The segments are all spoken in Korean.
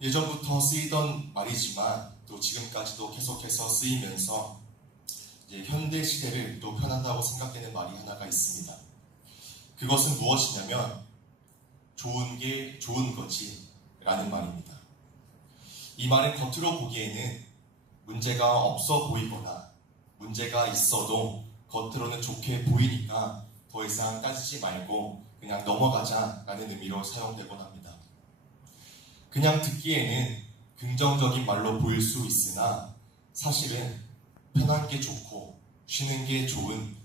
예전부터 쓰이던 말이지만 또 지금까지도 계속해서 쓰이면서 이제 현대 시대를 또 편한다고 생각되는 말이 하나가 있습니다. 그것은 무엇이냐면 좋은 게 좋은 거지 라는 말입니다. 이 말은 겉으로 보기에는 문제가 없어 보이거나 문제가 있어도 겉으로는 좋게 보이니까 더 이상 따지지 말고 그냥 넘어가자 라는 의미로 사용되곤 합니다. 그냥 듣기에는 긍정적인 말로 보일 수 있으나 사실은 편한 게 좋고 쉬는 게 좋은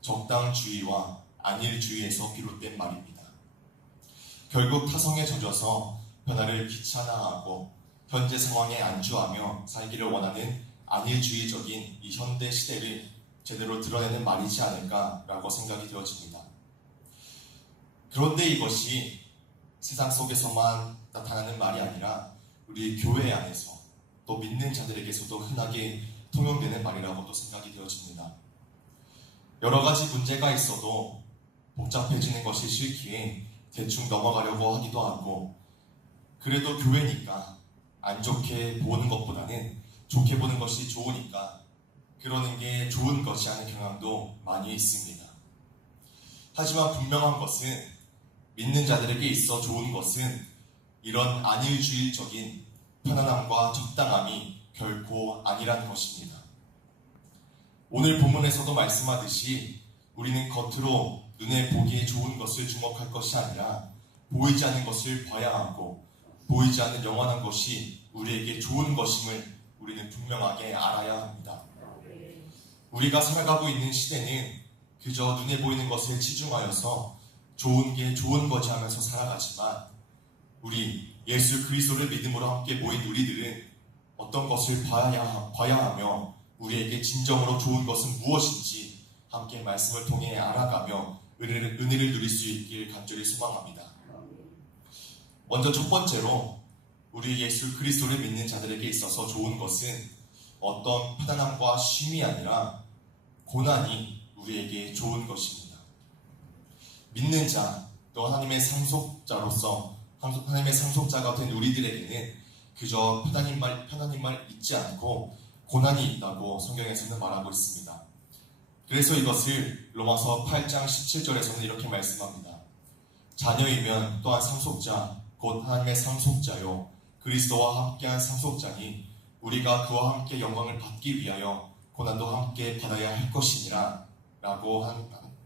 적당주의와 안일주의에서 비롯된 말입니다. 결국 타성에 젖어서 변화를 귀찮아하고 현재 상황에 안주하며 살기를 원하는 안일주의적인 이 현대 시대를 제대로 드러내는 말이지 않을까라고 생각이 되어집니다. 그런데 이것이 세상 속에서만 나타나는 말이 아니라 우리 교회 안에서 또 믿는 자들에게서도 흔하게 통용되는 말이라고도 생각이 되어집니다. 여러 가지 문제가 있어도 복잡해지는 것이 싫기에 대충 넘어가려고 하기도 하고, 그래도 교회니까 안 좋게 보는 것보다는 좋게 보는 것이 좋으니까 그러는 게 좋은 것이 아닌 경향도 많이 있습니다. 하지만 분명한 것은 믿는 자들에게 있어 좋은 것은 이런 안일주의적인 편안함과 적당함이 결코 아니라는 것입니다. 오늘 본문에서도 말씀하듯이 우리는 겉으로 눈에 보기에 좋은 것을 주목할 것이 아니라 보이지 않는 것을 봐야 하고 보이지 않는 영원한 것이 우리에게 좋은 것임을 우리는 분명하게 알아야 합니다. 우리가 살아가고 있는 시대는 그저 눈에 보이는 것에 치중하여서 좋은 게 좋은 거지 하면서 살아가지만 우리 예수 그리스도를 믿음으로 함께 모인 우리들은 어떤 것을 봐야 하며 우리에게 진정으로 좋은 것은 무엇인지 함께 말씀을 통해 알아가며 은혜를 누릴 수 있길 간절히 소망합니다. 먼저 첫 번째로 우리 예수 그리스도를 믿는 자들에게 있어서 좋은 것은 어떤 편안함과 쉼이 아니라 고난이 우리에게 좋은 것입니다. 믿는 자, 또 하나님의 상속자로서 하나님의 상속자가 된 우리들에게는 그저 편안함만 잊지 않고 고난이 있다고 성경에서는 말하고 있습니다. 그래서 이것을 로마서 8장 17절에서는 이렇게 말씀합니다. 자녀이면 또한 상속자, 곧 하나님의 상속자요 그리스도와 함께한 상속자니 우리가 그와 함께 영광을 받기 위하여 고난도 함께 받아야 할 것이니라 라고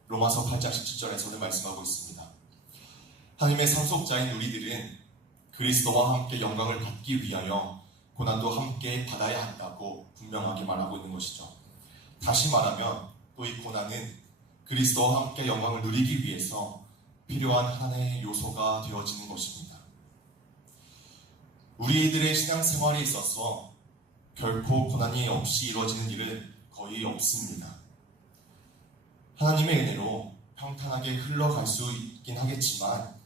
로마서 8장 17절에서는 말씀하고 있습니다. 하나님의 상속자인 우리들은 그리스도와 함께 영광을 받기 위하여 고난도 함께 받아야 한다고 분명하게 말하고 있는 것이죠. 다시 말하면 또 이 고난은 그리스도와 함께 영광을 누리기 위해서 필요한 하나의 요소가 되어지는 것입니다. 우리들의 신앙생활에 있어서 결코 고난이 없이 이루어지는 일은 거의 없습니다. 하나님의 은혜로 평탄하게 흘러갈 수 있긴 하겠지만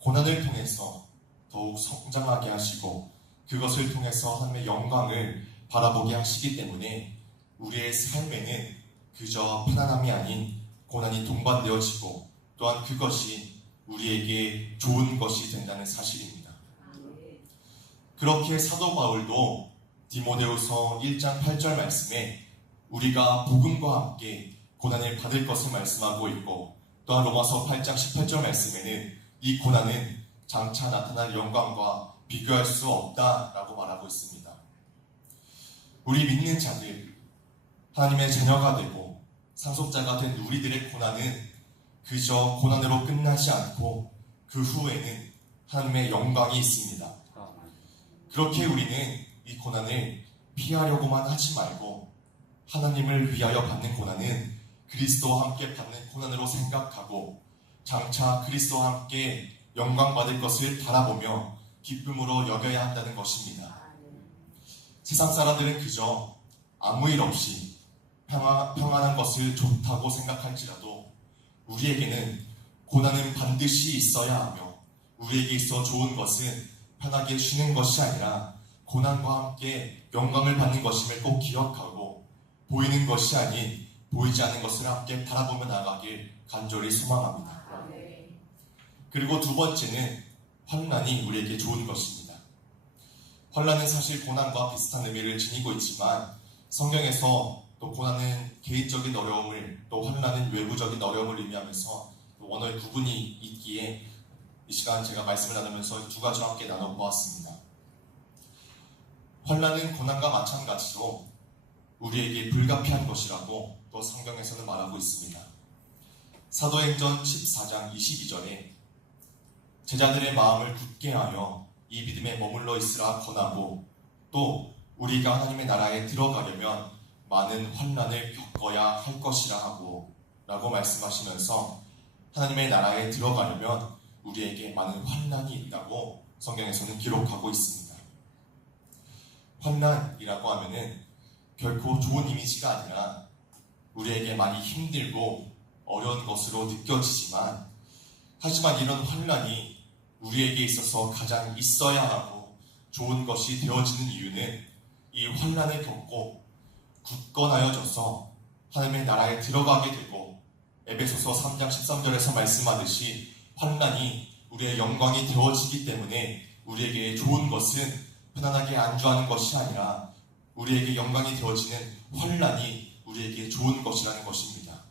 고난을 통해서 더욱 성장하게 하시고 그것을 통해서 하나님의 영광을 바라보게 하시기 때문에 우리의 삶에는 그저 편안함이 아닌 고난이 동반되어지고 또한 그것이 우리에게 좋은 것이 된다는 사실입니다. 그렇게 사도 바울도 디모데후서 1장 8절 말씀에 우리가 복음과 함께 고난을 받을 것을 말씀하고 있고, 또한 로마서 8장 18절 말씀에는 이 고난은 장차 나타날 영광과 비교할 수 없다라고 말하고 있습니다. 우리 믿는 자들, 하나님의 자녀가 되고 상속자가 된 우리들의 고난은 그저 고난으로 끝나지 않고 그 후에는 하나님의 영광이 있습니다. 그렇게 우리는 이 고난을 피하려고만 하지 말고 하나님을 위하여 받는 고난은 그리스도와 함께 받는 고난으로 생각하고 장차 그리스도와 함께 영광 받을 것을 바라보며 기쁨으로 여겨야 한다는 것입니다. 세상 사람들은 그저 아무 일 없이 평안한 것을 좋다고 생각할지라도 우리에게는 고난은 반드시 있어야 하며 우리에게 있어 좋은 것은 편하게 쉬는 것이 아니라 고난과 함께 영광을 받는 것임을 꼭 기억하고 보이는 것이 아닌 보이지 않는 것을 함께 바라보며 나가길 간절히 소망합니다. 그리고 두 번째는 환난이 우리에게 좋은 것입니다. 환난은 사실 고난과 비슷한 의미를 지니고 있지만 성경에서 또 고난은 개인적인 어려움을, 또 환난은 외부적인 어려움을 의미하면서 언어의 구분이 있기에 이 시간 제가 말씀을 나누면서 두 가지로 함께 나눠보았습니다. 환난은 고난과 마찬가지로 우리에게 불가피한 것이라고 또 성경에서는 말하고 있습니다. 사도행전 14장 22절에 제자들의 마음을 굳게 하여 이 믿음에 머물러 있으라 권하고, 또 우리가 하나님의 나라에 들어가려면 많은 환난을 겪어야 할 것이라 하고 라고 말씀하시면서 하나님의 나라에 들어가려면 우리에게 많은 환난이 있다고 성경에서는 기록하고 있습니다. 환난이라고 하면은 결코 좋은 이미지가 아니라 우리에게 많이 힘들고 어려운 것으로 느껴지지만, 하지만 이런 환난이 우리에게 있어서 가장 있어야 하고 좋은 것이 되어지는 이유는 이 환난을 겪고 굳건하여져서 하나님의 나라에 들어가게 되고, 에베소서 3장 13절에서 말씀하듯이 환난이 우리의 영광이 되어지기 때문에 우리에게 좋은 것은 편안하게 안주하는 것이 아니라 우리에게 영광이 되어지는 환난이 우리에게 좋은 것이라는 것입니다.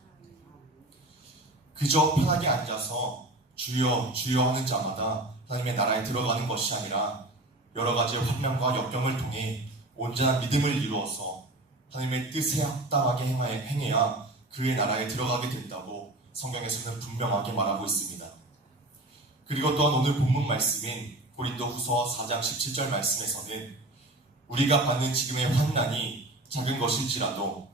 그저 편하게 앉아서 주여 주여 하는 자마다 하나님의 나라에 들어가는 것이 아니라 여러 가지 환난과 역경을 통해 온전한 믿음을 이루어서 하나님의 뜻에 합당하게 행해야 그의 나라에 들어가게 된다고 성경에서는 분명하게 말하고 있습니다. 그리고 또한 오늘 본문 말씀인 고린도후서 4장 17절 말씀에서는 우리가 받는 지금의 환난이 작은 것일지라도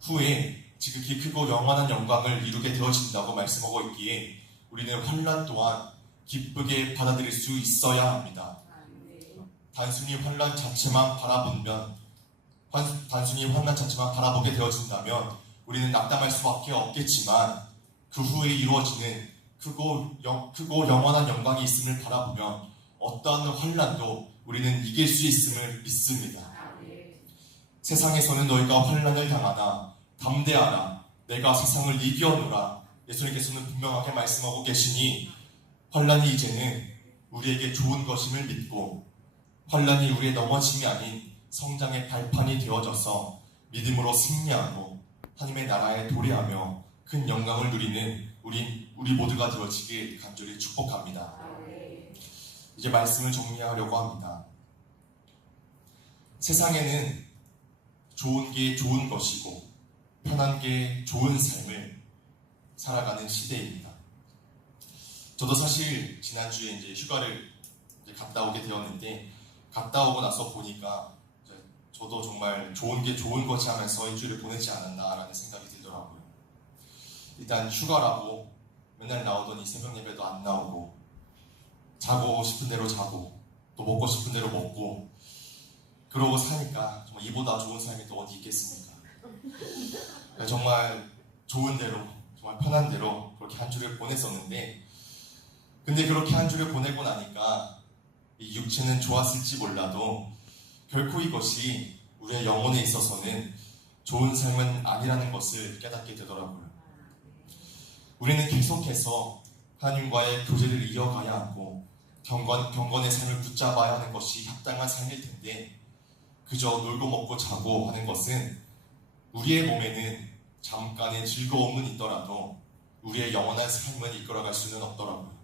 후에 지극히 크고 영원한 영광을 이루게 되어진다고 말씀하고 있기에 우리는 환난 또한 기쁘게 받아들일 수 있어야 합니다. 단순히 환난 자체만 바라보게 되어진다면 우리는 낙담할 수밖에 없겠지만, 그 후에 이루어지는 크고 영원한 영광이 있음을 바라보면 어떠한 환난도 우리는 이길 수 있음을 믿습니다. 세상에서는 너희가 환난을 당하나 담대하라, 내가 세상을 이겨노라. 예수님께서는 분명하게 말씀하고 계시니 환난이 이제는 우리에게 좋은 것임을 믿고, 환난이 우리의 넘어짐이 아닌 성장의 발판이 되어져서 믿음으로 승리하고 하나님의 나라에 도래하며 큰 영광을 누리는 우리 모두가 되어지길 간절히 축복합니다. 이제 말씀을 정리하려고 합니다. 세상에는 좋은 게 좋은 것이고 편한 게 좋은 삶을 살아가는 시대입니다. 저도 사실 지난주에 이제 휴가를 갔다 오게 되었는데, 갔다 오고 나서 보니까 저도 정말 좋은 게 좋은 거지 하면서 일주일을 보내지 않았나라는 생각이 들더라고요. 일단 휴가라고 맨날 나오더니 새벽 예배도 안 나오고, 자고 싶은 대로 자고 또 먹고 싶은 대로 먹고 그러고 사니까 정말 이보다 좋은 삶이 또 어디 있겠습니까? 정말 좋은 대로, 정말 편한 대로 그렇게 한 주를 보냈었는데, 근데 그렇게 한 주를 보내고 나니까 이 육체는 좋았을지 몰라도 결코 이것이 우리의 영혼에 있어서는 좋은 삶은 아니라는 것을 깨닫게 되더라고요. 우리는 계속해서 하나님과의 교제를 이어가야 하고 경건의 삶을 붙잡아야 하는 것이 합당한 삶일 텐데, 그저 놀고 먹고 자고 하는 것은 우리의 몸에는 잠깐의 즐거움은 있더라도 우리의 영원한 삶은 이끌어갈 수는 없더라고요.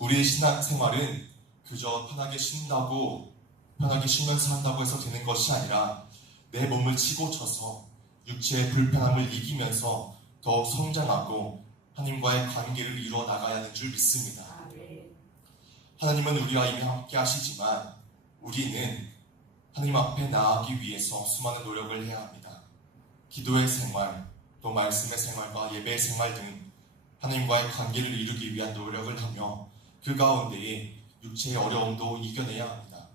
우리의 신앙생활은 그저 편하게 쉬면서 한다고 해서 되는 것이 아니라 내 몸을 치고 쳐서 육체의 불편함을 이기면서 더욱 성장하고 하나님과의 관계를 이루어 나가야 하는 줄 믿습니다. 하나님은 우리와 이미 함께 하시지만 우리는 하나님 앞에 나아가기 위해서 수많은 노력을 해야 합니다. 기도의 생활, 또 말씀의 생활과 예배의 생활 등 하나님과의 관계를 이루기 위한 노력을 하며 그 가운데에 육체의 어려움도 이겨내야 합니다.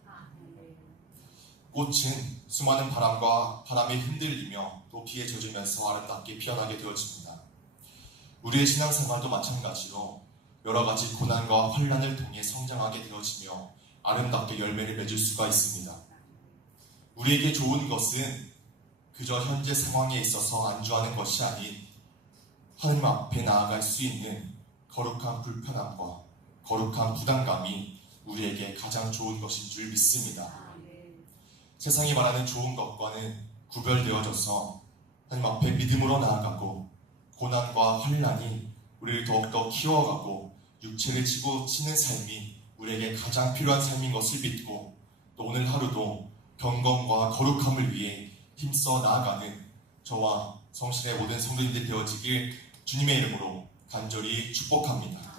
꽃은 수많은 바람에 흔들리며 또 비에 젖으면서 아름답게 피어나게 되어집니다. 우리의 신앙생활도 마찬가지로 여러 가지 고난과 환난을 통해 성장하게 되어지며 아름답게 열매를 맺을 수가 있습니다. 우리에게 좋은 것은 그저 현재 상황에 있어서 안주하는 것이 아닌 하나님 앞에 나아갈 수 있는 거룩한 불편함과 거룩한 부담감이 우리에게 가장 좋은 것인 줄 믿습니다. 세상이 말하는 좋은 것과는 구별되어져서 하나님 앞에 믿음으로 나아가고 고난과 환난이 우리를 더욱더 키워가고 육체를 지고 치는 삶이 우리에게 가장 필요한 삶인 것을 믿고 또 오늘 하루도 경건과 거룩함을 위해 힘써 나아가는 저와 성실의 모든 성도님들 되어지길 주님의 이름으로 간절히 축복합니다.